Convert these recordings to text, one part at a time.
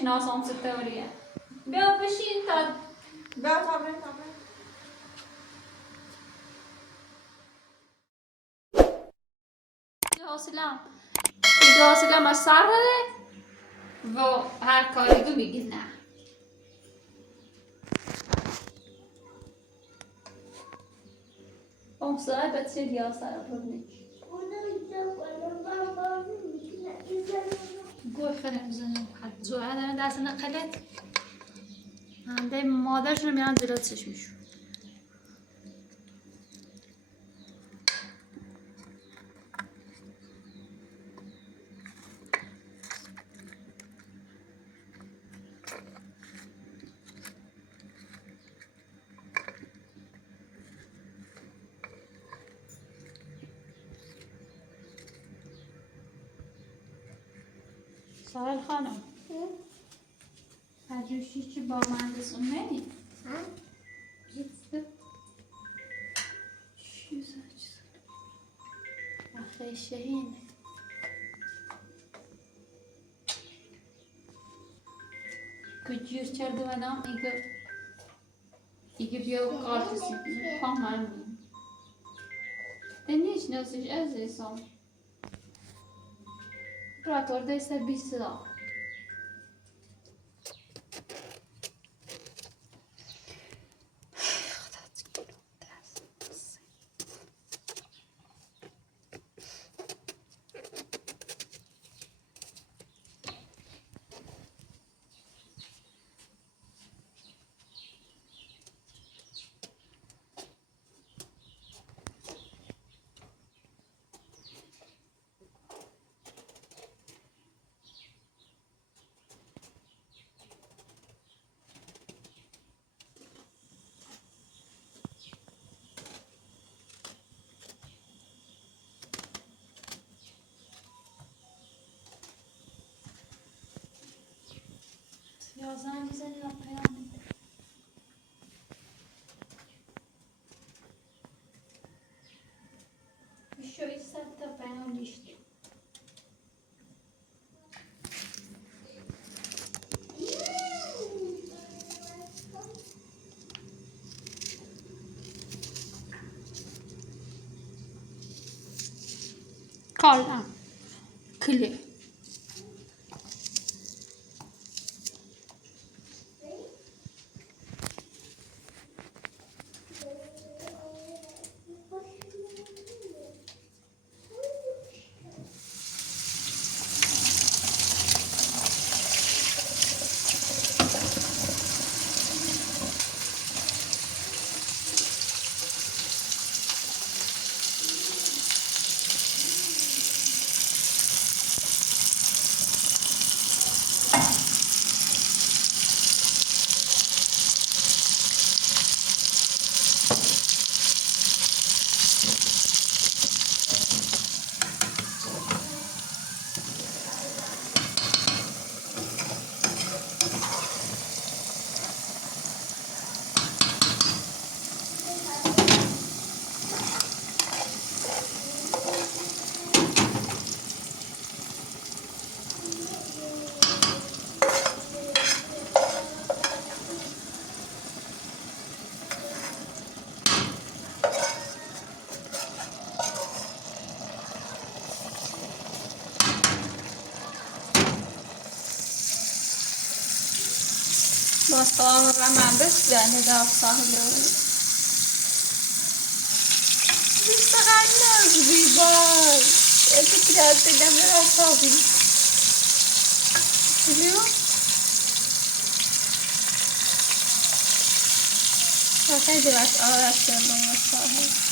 نمیشناسم چطوریه. بیا بشین تا بیا تا حوصله‌ام از سر داره و هر کاری که میگی نه. اون ساعت بچه دیا سر بودنی گوی خیلی بزنیم حد زوره دارن دست نقلت ده مادرشون میان جلوتش میشون سهل خانم پجوشی چی با مهندس اومدی؟ چی آخه شهینه کجور کرده منام ایگه بیا کارتسی پاهمن دنیش نسیش عزیزم براتور دیسته 20 دا یا زن میزنی یا پیام میده شوی 100 تا پیام دیشتی کالم کلی باستان و مهندس بیانه دار ساحل چقدر زیبای اتفاقی دم ساحل ببینید خیلی وقت آرش کردم ساحل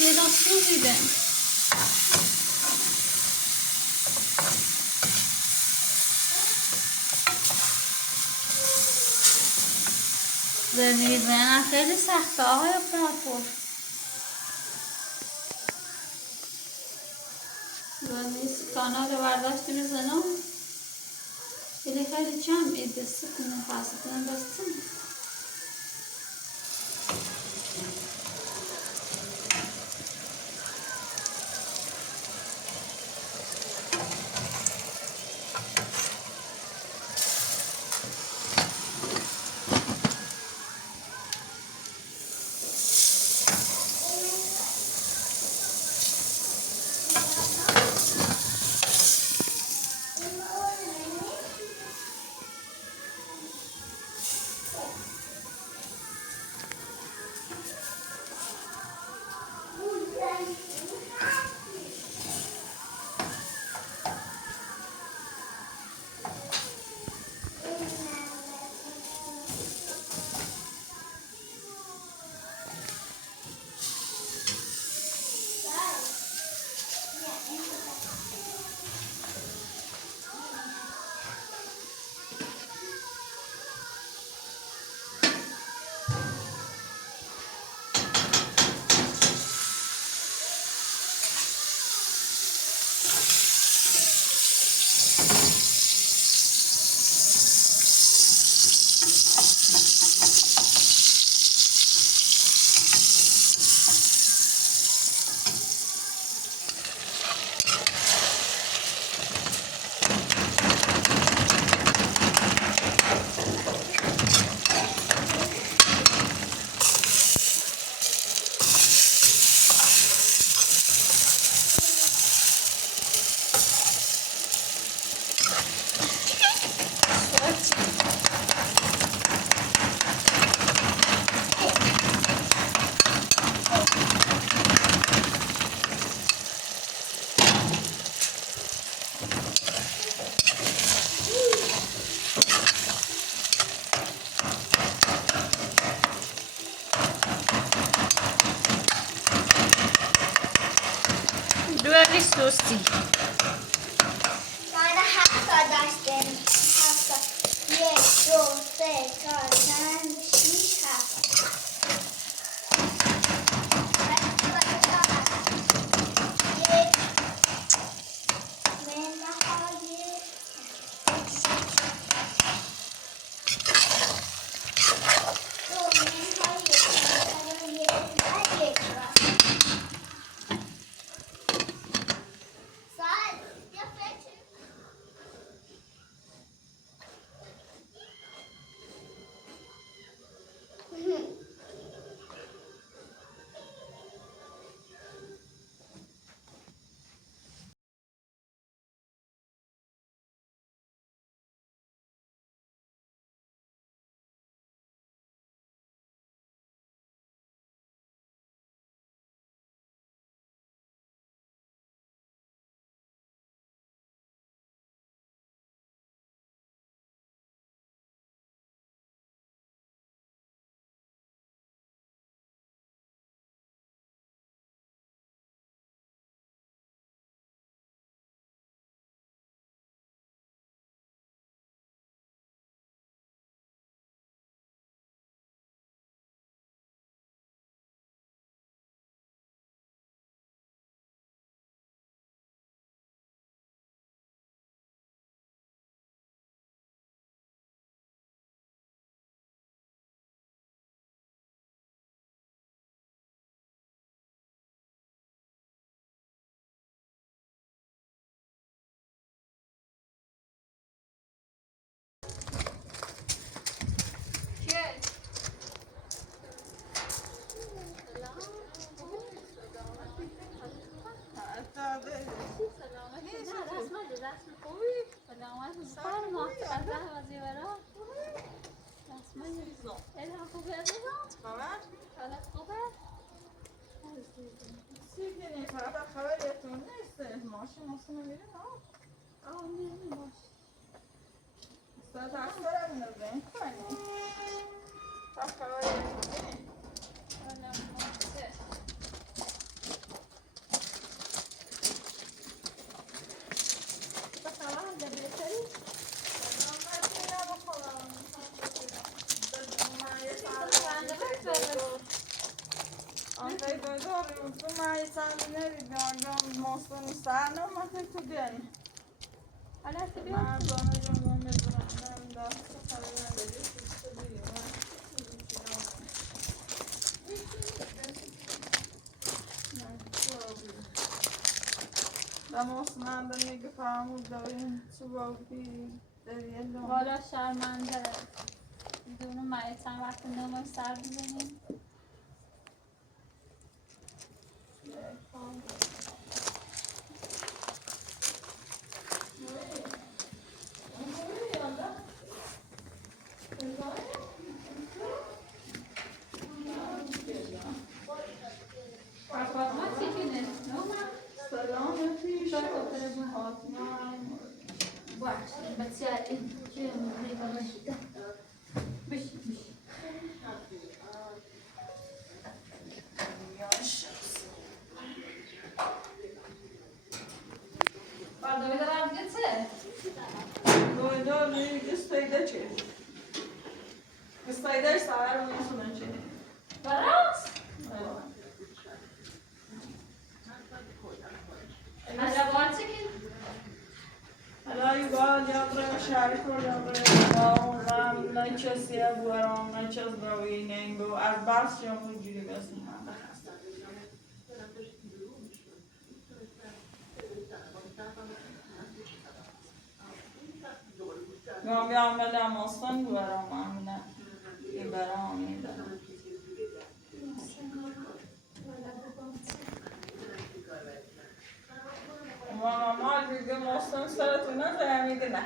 یه دست رو دیدم زندگی زنم خیلی سخته آقای اپراتور. زندگی کانال رو برداشتی میزنم خیلی جمعی دسته کنم پاسه کنم دستم دوری سوسی من 7 تا داشتیم 7 تا 1 2 3 4 5 6 7 خبریتون نیست ماشین اصلا میره نه ساعت 8 رو نزدیم کنیم خبریتون نیست تو مریضم ندیدم ماستون سرنم مثل تو بیانی حالا تو بیا مردانه جمعون بزرم دست خواهی بگیر تو بیرون Vamos mandando que falamos da suavi devendo والا شرمنده بدون مریض چند وقت نمای سر بزنیم Gostei salário emocionante. براس عجبان چکین حالا یوال یا برای شهری کن یا برای رام نچسیه بورام نچس باوی نینگو از باس یا مجری بسیم گام بیام ولی اماستان بورام امنه برام میدم ماما دیگه ماستان سرتون نزد میگه نه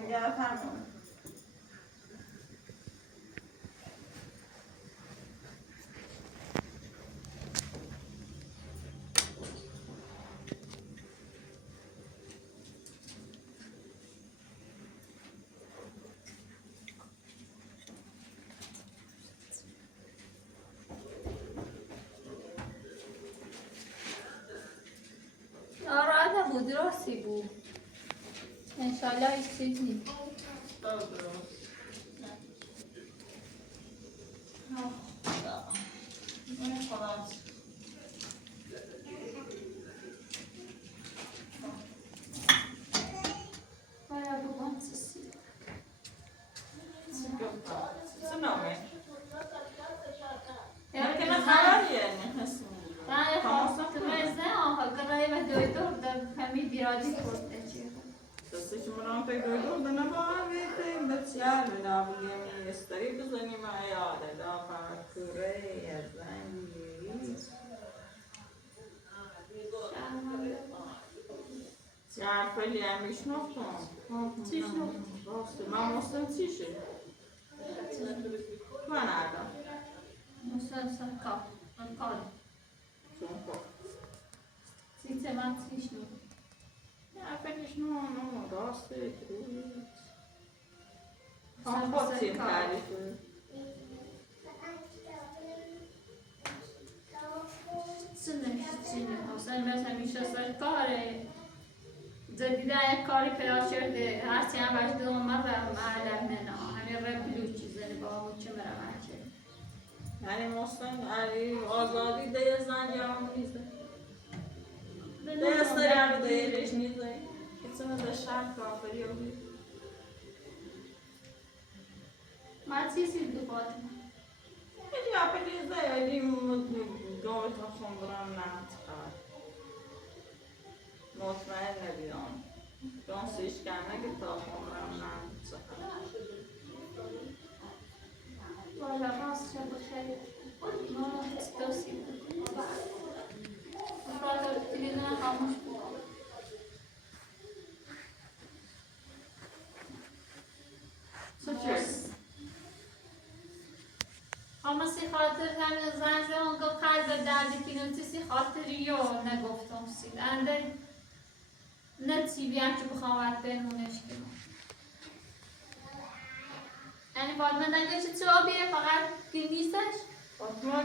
میگه تمام ناراحت بود راستی بود انشالله هیچ چیز نیست باید بگم چیزی Perché non viene نه خواست تو مزنه آخه گرایی و دویدور در همی بیرادی کرده چیه Se ci vorranno per due giorni una volta iniziale da mi stai bisogna mai da fare correia Sì, quelli è میشناختم چی شد؟ راسته من مستم چی شد؟ من ندارم مسلسل کار چون خب چی چه من چی شد؟ نه فکرش نه راسته خوبی هم خود چیم تعریفه چی نمیشه حسین بس همیشه سر کاره جدیده یک کاری پیدا شده هرچی هم وجد اومد و معلم نه همین ربلو چیزی با همون چه مرمه چه یعنی مستن آزادی ده زن یا هم نیزه ده سری هم ده ریش نیزه کتونه ده شهر کافری رو بید من چیزی دو فاطمه یعنی اپلیزه یعنی گاوی تا خونبرم نمتقر مطمئن نبیان دون سیش کنه که تا خونبرم نمتقر والا راست شد خیلی ما دوستی بود افراد تلویزیون خاموش بود اما سی خاطر همین زنگ اون گفت قلب دردی کنون سی خاطری یا نگفتم سید انده نه چی بیان که بخوام وقت بینونش کنم یعنی باید من نگه چه بیه فقط که نیستش فاطمه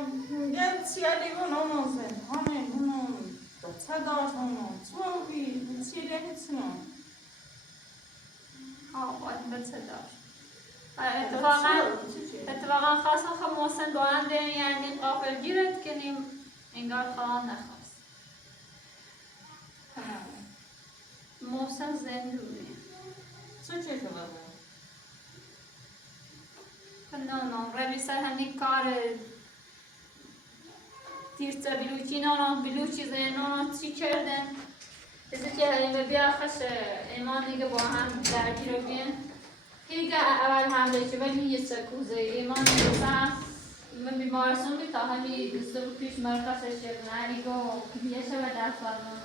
گل سیالی گونه موزن همه گونه چه داشت همه چه بی چی رهی چنون باید به چه داشت اتفاقا خواستم خب محسن گوهنده یعنی قافل گیرد کنیم انگار خواهان نخواست محسن زندونه چه شده؟ نه روی سر همین کار تیرتا بلوچی نه بلوچی زنان چی کردن ازی که همه بیا خش ایمان دیگه با هم درگیر رو بین دیگه اول حمله چه ولی یه سکوزه ایمان دیگه من بیمارستان بی تا همی دسته بود پیش مرخصش کردن یعنی گو یه شب در فرمان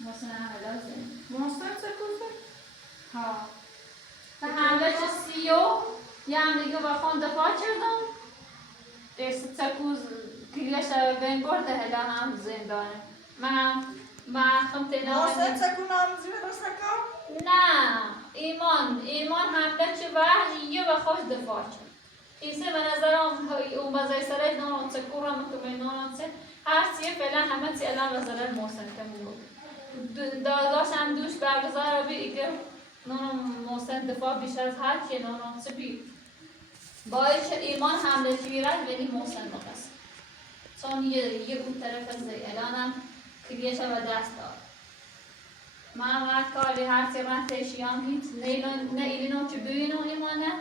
محسن همه لازم محسن سکوزه؟ ها و حمله چه یه هم دیگه با خون دفاع کردم دست سکوز کلیه شب بین برده هلا هم زندانه من خم تینا محسن سکون آموزی درست نکن؟ نه ایمان حمله چه وحی یه و خوش دفاع کرد ایسه به نظرم اون بازای سرای نان سکور هم که نان سه هر چیه فعلا همه چی الان بازار محسن کمون داداش هم دوش برگزار رو بی که نان محسن دفاع بیش از هر که نان سه بی باید که ایمان حمله چی بیرد ولی محسن مقصد چون یه اون طرف از الان هم کلیش و دست دار من وقت کاری هر چی من تشیام هیچ نه ایلینو چه ببینم ایمانه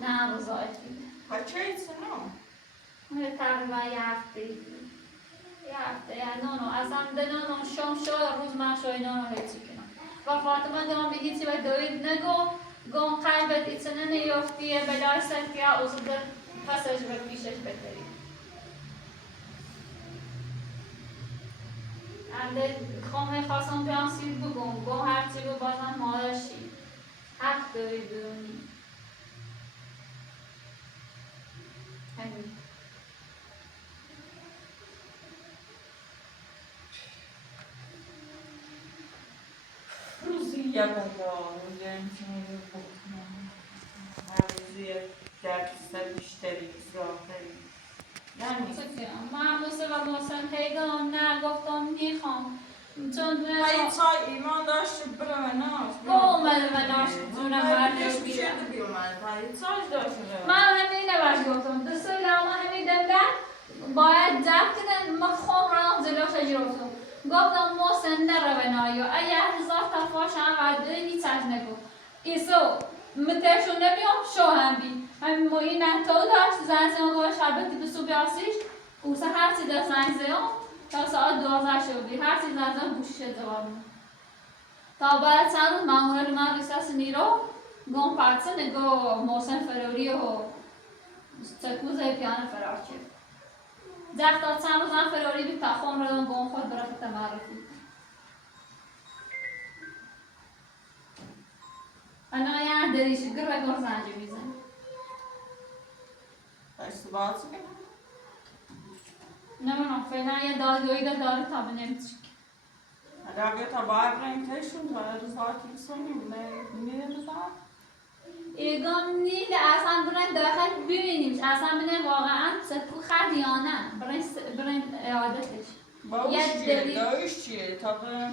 نه هم رضایت بیده بچه ایسه نه؟ تقریبا یه هفته نانو اصلا ده نانو شام روز من شای نانو هیچی کنم و فاطمه دارم بگی چی و دوید نگو گم قلبت ایچنه نیافتیه بلای سرکیه اوزده پسش بر پیشش بتری انده خواهی خواستم بیان سید بگم گم هرچی رو بازم مادرشی حق داری بدونی همین روزی یه بلا میتونی رو بکنم هر روزی درد بیشتری زیادتری من و محسن پیگام نه گفتم میخوام چون های چای ایمان داشت بره مناش با اومده مناش جونم برده بیرم چه بیومد های چای داشت من همین نباش گفتم دسته لاما همین دندن باید جب کنن ما خون را جلوش اجرافتم گفتم محسن نره بنایو اگه هزار تفاش هم ورده هیچ از نگو ایسو متشو نمیام شو هم بی همین مویی نتو داشت زن زیان گوه شربتی بسو بیاسیش اوسه هر چی در زن زیان تا ساعت 12 شو بی هر چی زن زیان گوشش دوام تا بعد چند روز معموله من ریساس نیرو گم پرسه نگو محسن فروری و سکوزه پیانه فرار کرد جخت تا چند روز هم فروری بی تا خون رو گم خود برخت معرفی انا یه دریش گر و گر زنجه میزن اشتباهات نه فعلا یه دادگاهی داره تا بنیمتش اگر تا باید بریم تشون تا رضاتی بسونیم نه رضا ایگان نیل اصلا برن داخل ببینیمش اصلا ببینیم واقعا سکو خرد یا نه برن اعادتش دایش چیه؟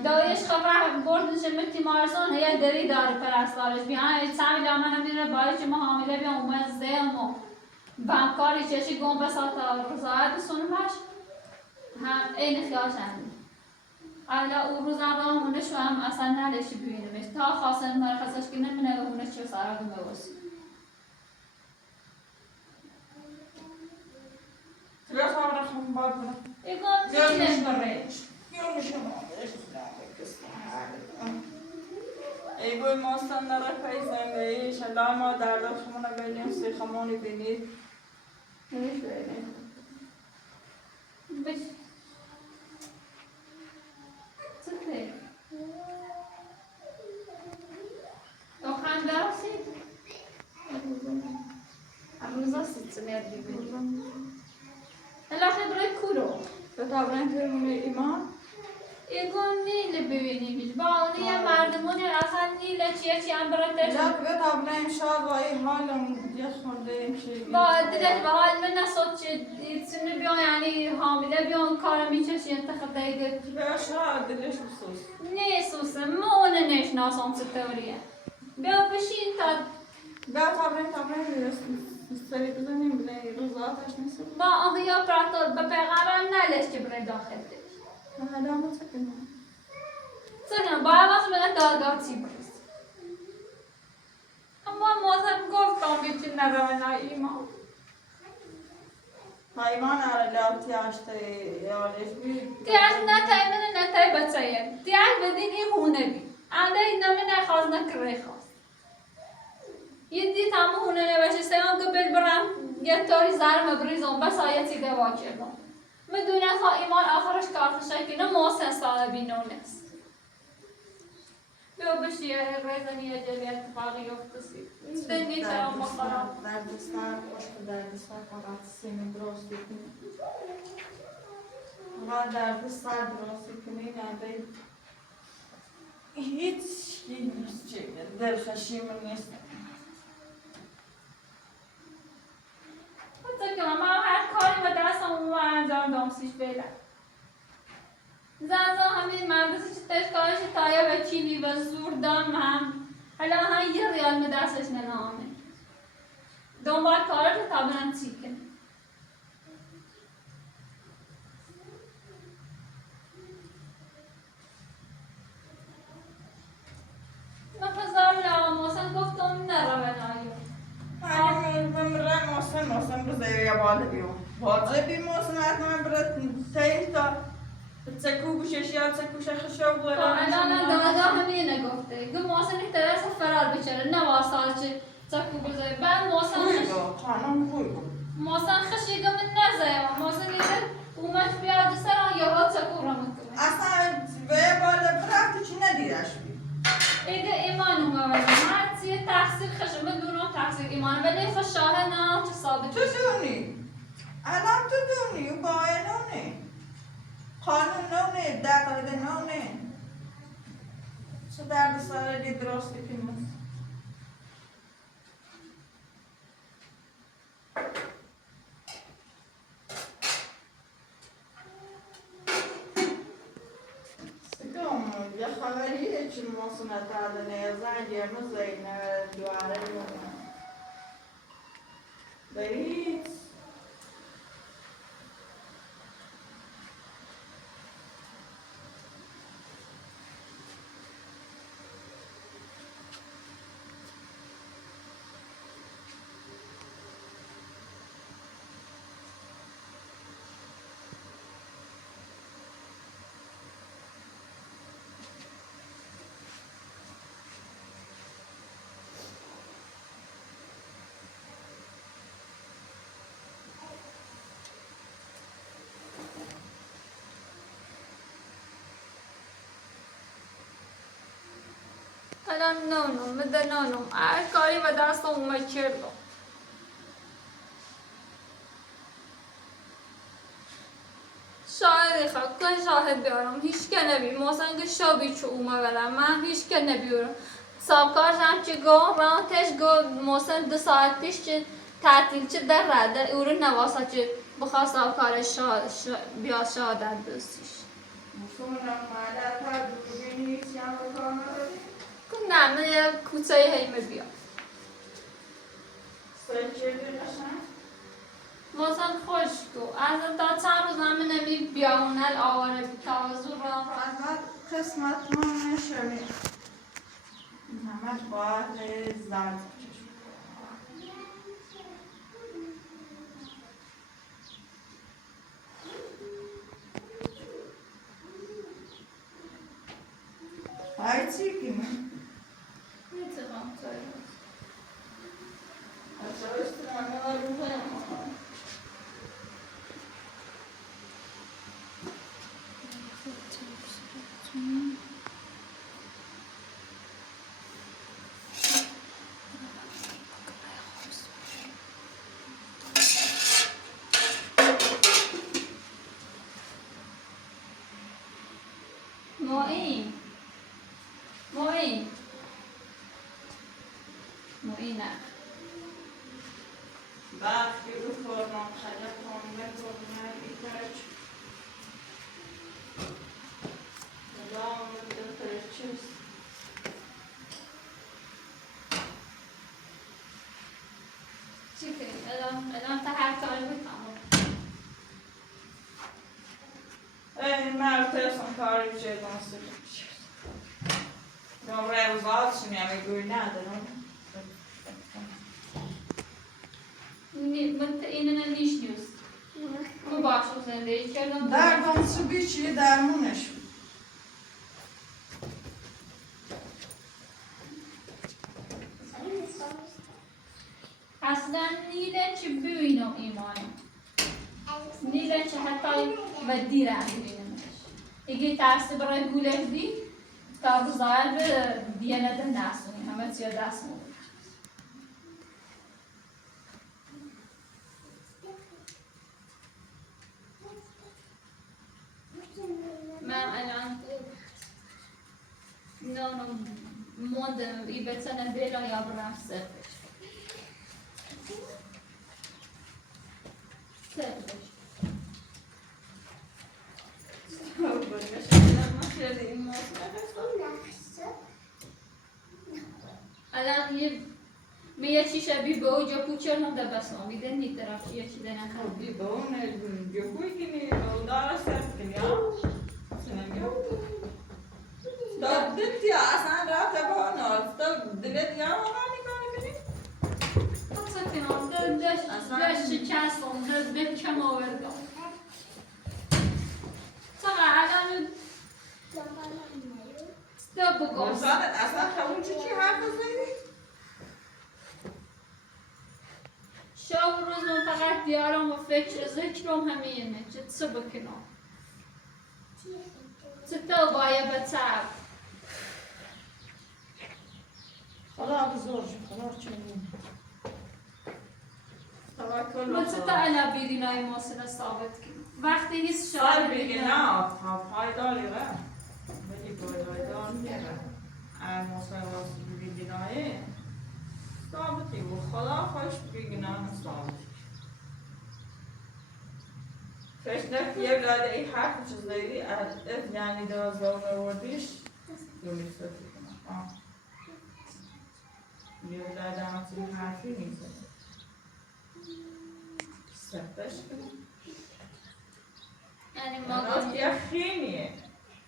دایش خبر بردنش به تیمارستان یه دری داره پرستارش بیان سمی دامن هم میره باید که ما حامله بیان اومد زیم و بمکاری چشی گم بسا تا رضایت بسونمش هم این خیالش هم الا او روز هم مونده شو هم اصلا نداشتی ببینیمش تا خواستن مرخصش که نمونه و اونه چه سرادو بباسی بیا خبر خون باید برم ایگان نیلش بره ای بوی ماستن نره پیزن ایش الان ما در داشتمونه بینیم سیخمونی بینید نیش بره بش چطه تو خنده هستید؟ روزا سید سمید بگوید الاخه برای کلو به تابرن کرمونه ایمان ایگون نیل ببینیمش با اونی یه مردمونی اصلا نیل چیه هم برای لا به تابرن شاد و ای حالم یه خورده این چیه با دیدش به حال من نسود چه سنه بیان یعنی حامله بیان کار میچشی انتخاب دیگه بیا شاد دلش بسوس نه سوسه ما اونه نشناسم چطوریه بیا بشین تا بیا تمرین درست سری بزنیم بله روز آتش نیست. با آهیا پراتور به پیغمبرم نلش که بره داخل دش. نه دامو چکنم. سرنا باید واسه من دادگاه چی برس. اما موزم گفتم بیچی نرمه نا ایمان. ایمان آره لاتی آشته یارش بی. تیاش نتای من نتای بچه‌یم. تیاش بدین این خونه بی. آنده این نمی نخواست نکره خواست. یه دی تمام خونه نباشه سیان که بل برم یه طوری زرم بریزم بس آیتی دوا کردم. میدونم تا ایمان آخرش کار خشک نه محسن سال بینونست. بیا بشی رزنی جلی اتفاقی افتسی. دنی تمام مخارم. دردسر عشق دردسر فقط سیم درست کنی. و دردسر درست کنی نبی هیچ چیزی دلخوشی من نیست. حتی که من هر کاری با دستم اون انجام دامسیش بیلم. زنزا همین مدرسه چه تشکارش تایا به چینی و زور دام هم حالا هم یه ریال به دستش ننامه دنبال کارت تا برن چی کنه من پزار لاموسن گفتم نروه نایو موسم بزرگ یا بالا بیو. بالا بی موسم حتما برات تایید تا تکو بشش یا تکو شخشاب ولی. الان دادا همین نگفته. گفت موسم نیست فرار بچره نه واسال چه تکو بزرگ. بعد موسم خش. خانم خوی. موسم خشی گم نزایم. موسم نیست اومد بیاد سر یا ها تکو را میکنه. اصلا به بالا برات چی ندیدش بی. ایده ایمان اومد. هر چیه تحصیل خشم بدونم تحصیل ایمان ولی خشاه نه چه ثابت. تو دونی. الان تو دونی و باید نونی. قانون نونه دقیقه نونه. چه درد سر درست کنیم. سکام یه خبریه چون موسم تعدنه زنجیر مزین دواره میمونه. برید. الان نونم مده نونم. هر کاری با دستم اومد کردم. شاهدی خواه که شاهد بیارم هیچ که نبی موسن که شابی چو اومد برم من هیچ که نبیارم سابکارش هم چه گو رانتش گو موسن 2 ساعت پیش چه تعطیل چه در رده او رو نواسا چه بخواه سابکارش بیا شهادت بسیش موسم مادر تا دوربینی چیان بکنه نه من یه کوچه هیمه بیا موسن خوش تو از تا چند روز همه نمی بیاونل آواره بی توازو را از قسمت من نشمی همش باید زرد های چی کنی؟ میتونم توی از رستوران ها رو کنم معینه وقتی رو فرمان خیلی کامل فرمان ایترچ ادامه بده پرچیز چی کنی؟ الان تا هر کاری بکنم. این مرد اصلا کاری بشه دانسته بشه. یا روزاتشون یعنی گوی ندارم. من اینه نمیشنیست. تو باشو زندگی کردم. در دانسته بیچی درمونش. اصلا نیله چه ببینم ایمانم. نیله چه حتی و دیرم ببینمش. اگه ترس برای گولش دی تا روزایل به دیانت نسونی همه چیز دست مون. من الان نانم موندم ای بتنه بیلا یا برم سرش. سرش. الان یه چی شبیه به اوجا پوچر هم ده بسام بیده نی طرف یه چی ده نکنم بی به اون جوی کنی و داره سر کنی ها سنگیو دادتی اصلا رفت با ناز دلت یا مقامی کنی حتی کنم داشت شکستم ده کم آوردم تا الان ده بگم اصلا خمون چی حرف بزنی؟ شب و روز من فقط بیارم و فکر ذکرم همه اینه چه بکنم چه تو باید بتر خدا بزرگ خدا چه میگه توکل من چه تا انا بیرین های محسن ثابت کنم وقتی هیچ سال شاید بگه نه پایداری را بگی پایدار میره محسن واسه بگی نایه ثابتی و خدا خوش بگی نه ثابتی فشنک یه بلاده ای حرف چیز دیدی از یعنی دوازده وردیش دولی صفی کنم یه بلاده همچین حرفی نیست سفش کنم یعنی ما یخینیه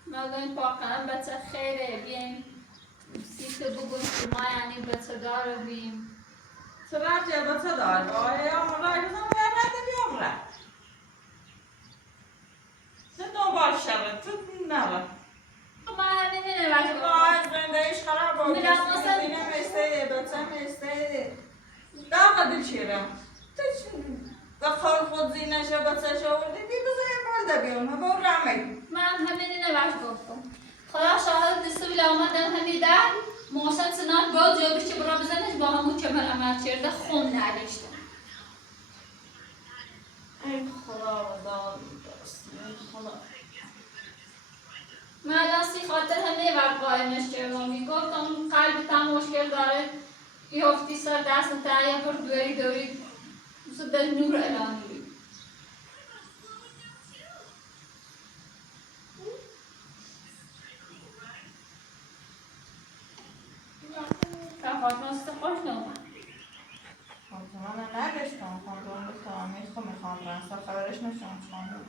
ما گویم پاکنم بچه خیره بیایم سیخ بگویم که ما یعنی بچه داره بیم چرا چه بچه داره باید امرای بزن باید رده بیامره چه دنبال شده چه نره ما همین نوشت باید زندگیش خراب بود دینه میسته بچه میسته داغه بچیرم و خال خود زینش بچه شورده بی بزه بالده بیامه با رمی من همین نوشت گفتم خدا شاهد دسته بیل آمدن همین در محسن سنان با جابش چه برا بزنش با همون کمر عمل چرده خون نرشتم ای خدا و دار دست ای خدا من الان سی خاطر همه وقت قایمش کردم میگفتم قلب تا مشکل داره یه سر دست تا یا پر دوری مثل در نور الهی فاطمه است خوش نمود من نداشتم خواندم گفتم میخوام رنسا خبرش نشون چون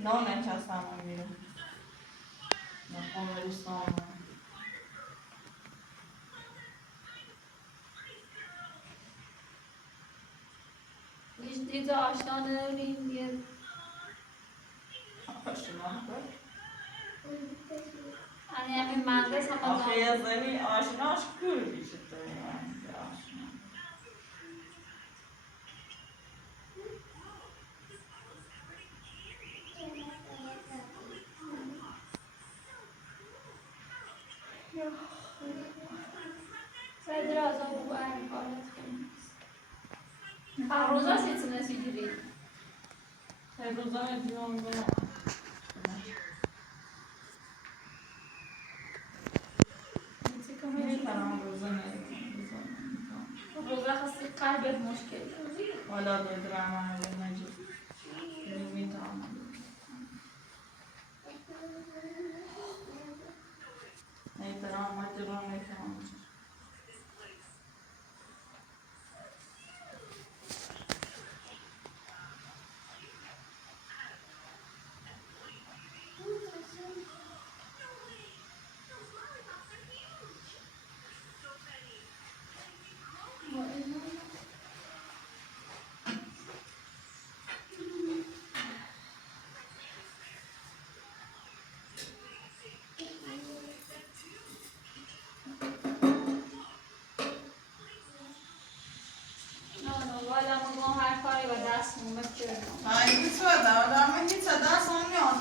نه نچستم من بیرون نخوام بریستم هیچ دید آشنا نداریم یه آشنا کرد یعنی همین مدرس هم آخه یه زنی آشناش کور بیشه تو آشنا سعی راز هم رو باید کارت کنیم هر روز هست یه تونستی دیدی خیلی روزانه دیوان برم میتونم روزانه روزه هستی قلبت مشکل والا بدرم عمل نجیب میتونم احترام مجرم میتونم والا مگم هر کاری و دست مومد کردم های بسوده آدم هیچ دست آنیاد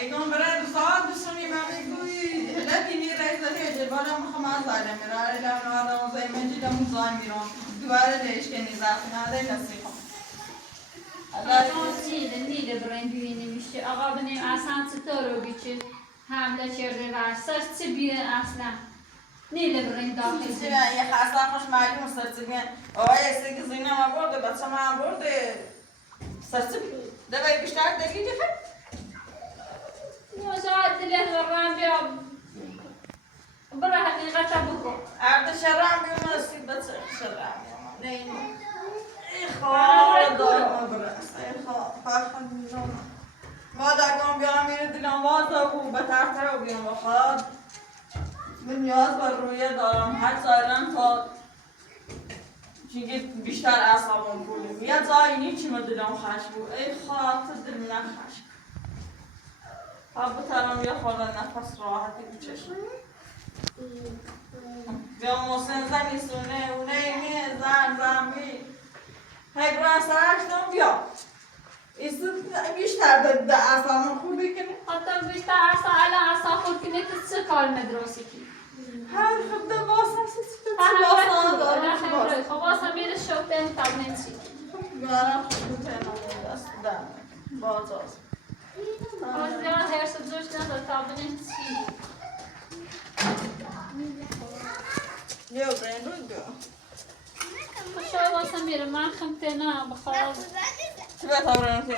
ایگون برای دوستان بسونی من میگویی لطینی رئیس داری بالا میخوام از داره میره لام آدم زای منجی دم زای میرم دوباره دیش که نیزاف نده نصیحت Allah نیله برای بیینی میشه آقا بنیم اصلا چطور بیچه حمله کرده و سرچه بیه اصلا نیله برای داخل چی یه خاصا خوش معلوم سرچه بیان آقای استیک زینه ما برده بچه ما برده سرچه دوی بیشتر دلیلی خب شاید دلت برام بیا برای حقیقت بکن عبد شرام بیوم رسید بچه شرام بیوم ای خواه دار ما برست ای خواه فرخند میزانم ما دارم بیام میره دلم وازه و بترتر و بیام بخواد من نیاز بر رویه دارم هر سایرم تا چیگه بیشتر اصابم پولیم یه جایی نیچی ما دلم خش بود ای خواه تو دل نخش ها بترم یه خورده نفس راحتی بچشم بیا محسن زنی سونه اونه ایمی زن بی هی برای سرشتم بیا ایسو بیشتر ده اصلا خوبی کنی حتی بیشتر ارسا الان ارسا خود کنه که چه کار مدرسی کی هر خب ده باسم چی باسم دارم چی باسم خب واسه میره شکته تبنین چی گارم خوب تنم دست دم باز آز باز دیان هرس دوش ندار تبنین چی بیا برندون بیا شاید واسه میره من خمته نه بخواه چی بهتا برندون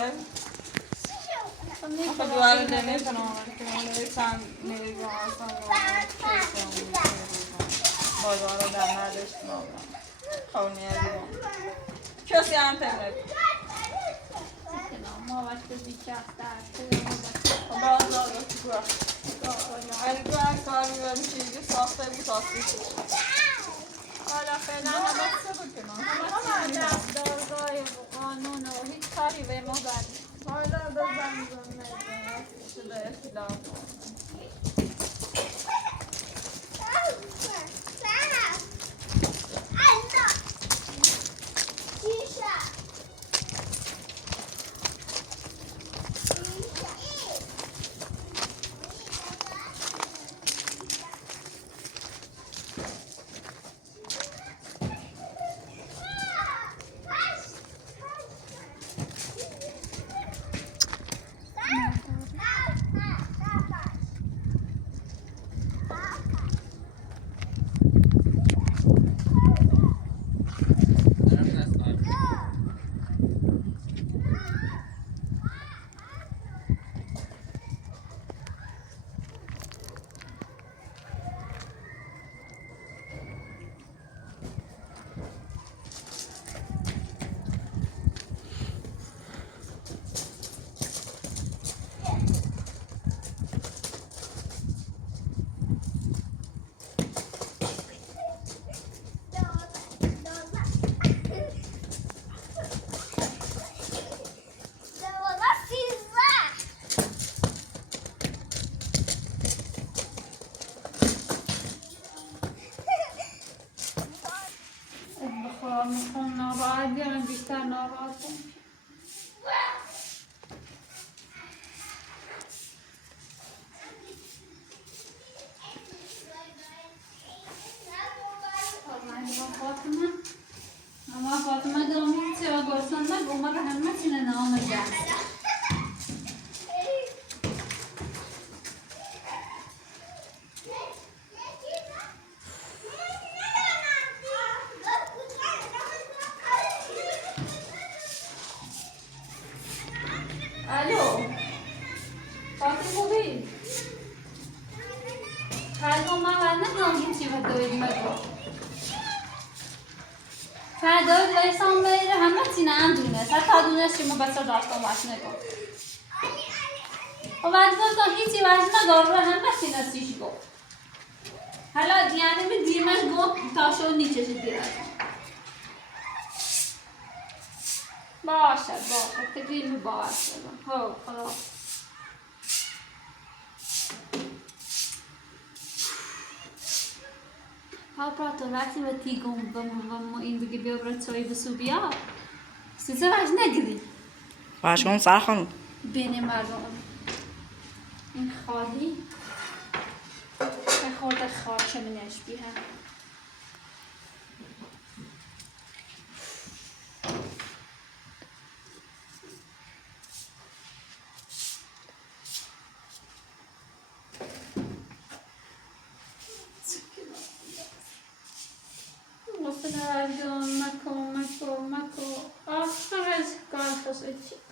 کنم؟ آخه دواره نمی کنم چند نیگاه اصلا بازاره در نردشت نابرم خونی ازیبام کسی هم تمره ما وقت بیچه اختر باز آزاد گوه ولی گوه کار میبرم چیزی ساخته بود تاثیر بود حالا فعلا همه دست دارگاه و قانون و هیچ کاری به ما برنید حالا دو زن نمیدونم شده اختلاف بخواه میخون ناراحت بیان بیشتر ناراحت کن اما فاطمه دامی چه و گرسان نگو ما رو همه چینه نامه دست الو فاطمه خوبی؟ خیلی ما ورنه هیچی و دوید مگو فردای لیسان میره همه چینه هم دونه حتی دونه شما بچه داشتان وش نگو و وجبان هیچی وش نگو رو همه چینه سیش گو حالا یعنی می دیمش گو تاشو نیچه شد دیره باشه تقریبی باشه خدا ها prato وقتی به تیگم و این دیگه بیا برای چای بسو بیا سیزه وش نگیری باش کن سر خانم بین مردم این خالی خورده خاچه منش بیه مکو آخرش کار خستی